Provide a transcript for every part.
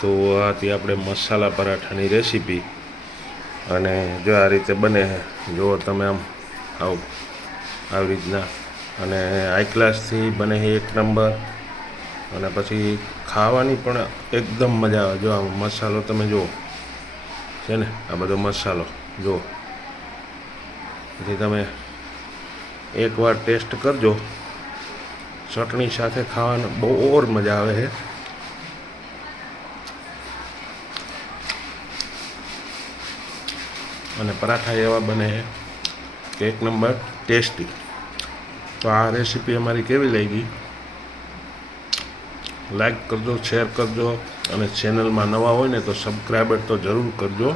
તો આ હતી આપણે મસાલા પરાઠાની રેસીપી અને જો આ રીતે બને જો તમે આમ આવી રીતના અને હાઈ ક્લાસથી બને છે એક નંબર અને પછી ખાવાની પણ એકદમ મજા આવે જો આ મસાલો તમે જુઓ છે ને આ બધો મસાલો જુઓ પછી તમે એકવાર ટેસ્ટ કરજો ચટણી સાથે ખાવાનું બહુ મજા આવે છે અને પરાઠા એવા બને છે કે એક નંબર ટેસ્ટી તો આ રેસીપી અમારી કેવી લાગી લાઈક કરજો શેર કરજો અને ચેનલમાં નવા હોય ને તો સબસ્ક્રાઈબર તો જરૂર કરજો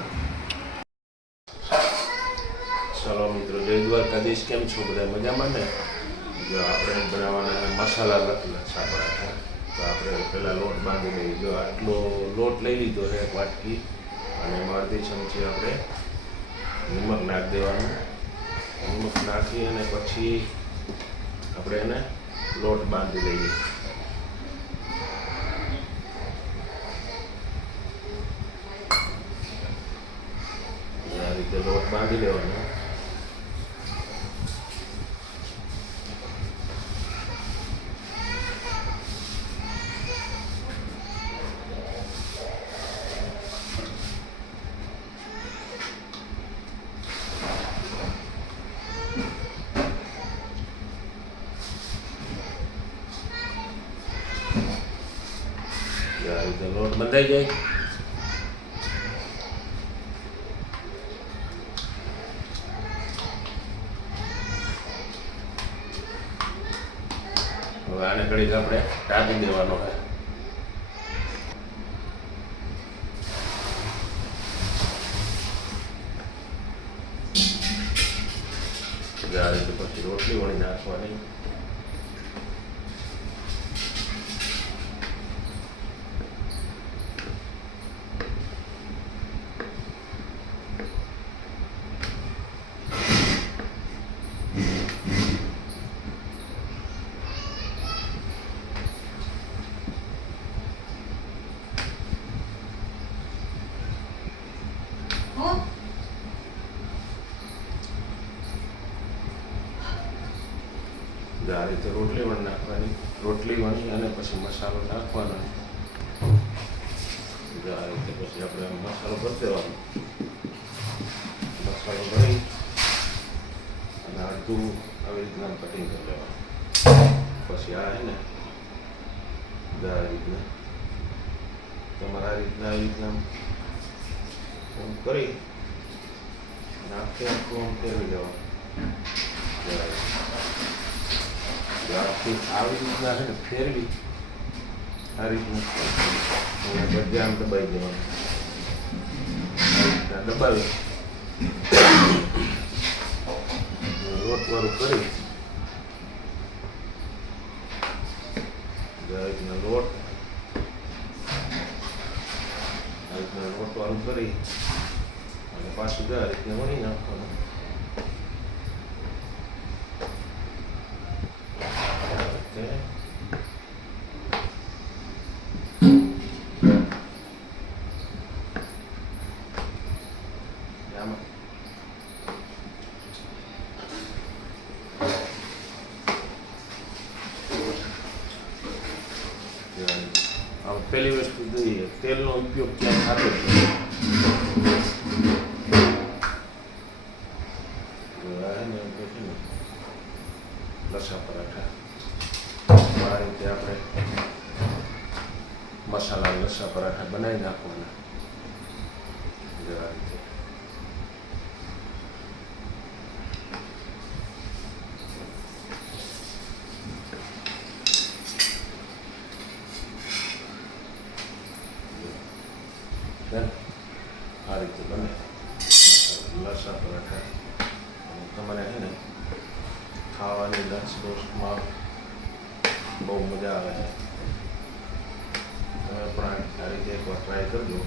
ચાલો મિત્રો જય દ્વારકાધીશ કેમ છો બધા મજામાં ને જો આપણે બનાવવાના મસાલા લચ્છા પરાઠા તો આપણે પહેલાં લોટ બાંધી લઈએ જો આટલો લોટ લઈ લીધો છે એક વાટકી અને એમાં અડધી ચમચી આપણે નમક નાખી દેવાનું નમક નાખી અને પછી આપણે એને લોટ બાંધી લઈએ આ રીતે લોટ બાંધી લેવાનો આ રીતે લોટ બંધાઈ જાય હવે આને ઘડીક આપણે ઢાંકી દેવાનો છે આ રીતે પછી રોટલી વળી નાખવાની આ રીતે રોટલી વણી નાખવાની રોટલી વણી અને પછી મસાલો નાખવાનો આ રીતે પછી આપણે મસાલો ભરી દેવાનો મસાલો ભરી અને અડધું આવી રીતના કટિંગ કરી લેવાનું પછી આ છે ને આ રીતના તમારે આ રીતના આવી રીતના કરી અને આખું ફેરવી દેવાનું આવી રીતના છે ને ફેરવી આ રીતના બધે આમ દબાવી દેવાનું આ રીતના દબાવી લોટવાળું કરી આ રીતના લોટવાળું કરી અને પાછું આ રીતના વણી નાખવાનું પહેલી વસ્તુ જોઈએ તેલનો ઉપયોગ ક્યાં થતો લચ્છા પરાઠા આ રીતે આપણે મસાલા લચ્છા પરાઠા બનાવી નાખવાના આ રીતે આ રીતે બને લચ્છા પરાઠા તમારે છે ને ખાવાની લંચ બોક્સમાં બહુ મજા આવે છે તમે પણ આ રીતે એકવાર ટ્રાય કરજો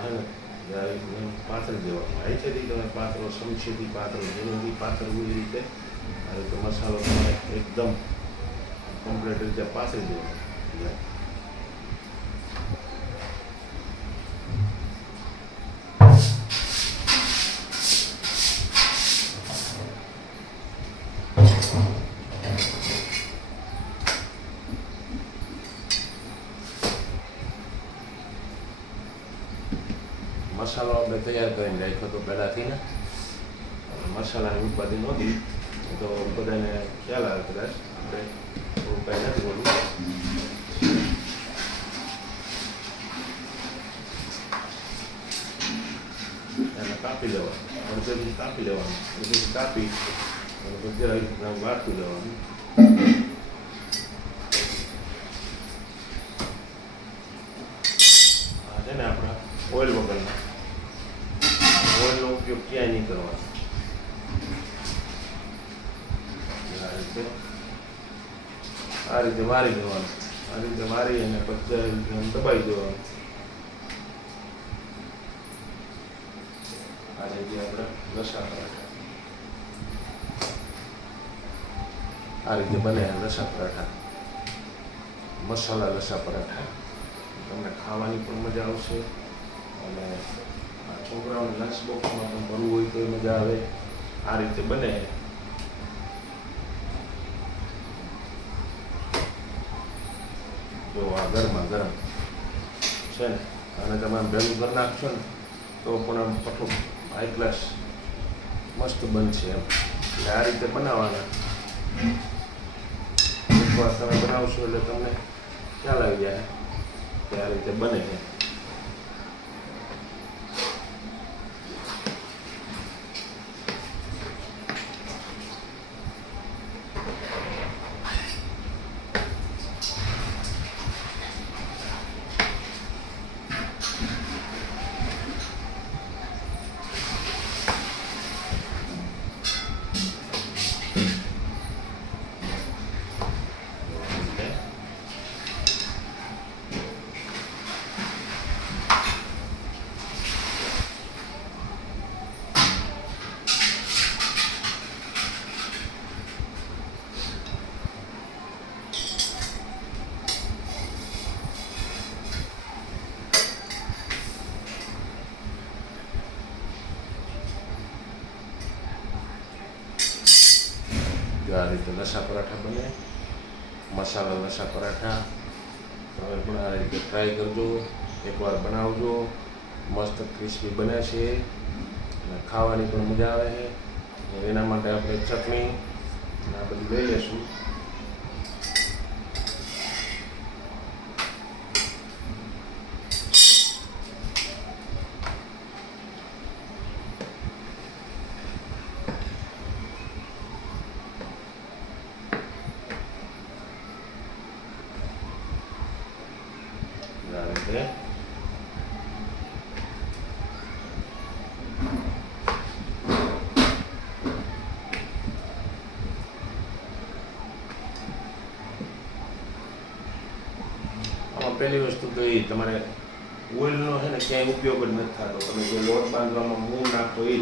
આ હે ને આ રીતે પાથરી દેવાનું. અહીંથી તમે પાથરો, સમસીથી પાથરો, જેનાથી પાથરવું એ રીતે આ રીતે મસાલો તમારે એકદમ કમ્પ્લીટ રીતે પાથરી દેવાનો. મસાલો આપણે તૈયાર કરીને રાખ્યો તો પહેલાંથી ને મસાલાની ઉપાધિ નહોતી તો બધાને ખ્યાલ આવે કદાચ આપણે થોડું કાંઈ નથી બોલવું. એને કાપી લેવાનું, અડધેથી કાપી લેવાનું, અડધેથી કાપી અને પછી આવી રીતના વાટતું લેવાનું. આ છે ને આપણા ઓઇલ વગરના, ઓઇલનો ઉપયોગ ક્યાંય નહીં કરવાનો. આ રીતે વારી દેવાનું, આ રીતે વારી અને પછી દબાઈ દેવાનું. આ રીતે આપણે લસા પરાઠા, આ રીતે બને લસા પરાઠા, મસાલા લસા પરાઠા. તમને ખાવાની પણ મજા આવશે અને છોકરાઓને લંચ બોક્સમાં પણ ભરવું હોય તો એ મજા આવે. આ રીતે બને. જો આ ગરમા ગરમ છે ને, અને તમે આમ ભેગું કરી નાખશો ને તો પણ આમ પઠું હાઈ ક્લાસ મસ્ત બનશે એમ. એટલે આ રીતે બનાવવાના. એકવાર તમે બનાવશો એટલે તમને ખ્યાલ આવી જાય કે આ રીતે બને છે. આ રીતે લસા પરાઠા બને, મસાલા લસા પરાઠા. તમે પણ આ રીતે ટ્રાય કરજો, એકવાર બનાવજો. મસ્ત ક્રિસ્પી બને છે અને ખાવાની પણ મજા આવે છે. એના માટે આપણે ચટણી આ બધું લઈ લઈશું. આ રીતે આમાં પહેલી વસ્તુ તો એ તમારે ઓઇલનો છે ને ક્યાંય ઉપયોગ જ નથી થતો. તમે જે લોટ બાંધવામાં મૂળ નાખો એ,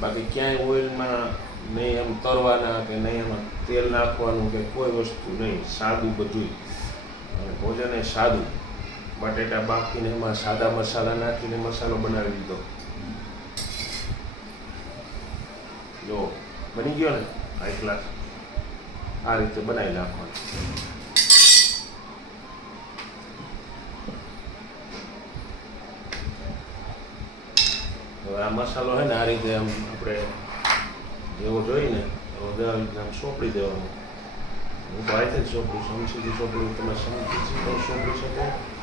બાકી ક્યાંય ઓઇલમાં નહીં એમ તરવાના કે નહીં એમાં તેલ નાખવાનું કે કોઈ વસ્તુ નહીં. સાદું બધું અને ભોજન એ સાદું. બટેટા બાફીને એમાં સાદા મસાલા નાખીને મસાલો બનાવી દીધો. જો બની ગયો ને હાઈ ક્લાસ. આ રીતે બનાવી નાખવાનું. હવે આ મસાલો છે ને આ રીતે આમ આપણે જેવો જોઈને એવો આવી રીતે આમ સોંપડી દેવાનું. હું તો આથી જ સોંપડું, સમસીથી સોંપડું, તમે સમજી સોંપડી શકો.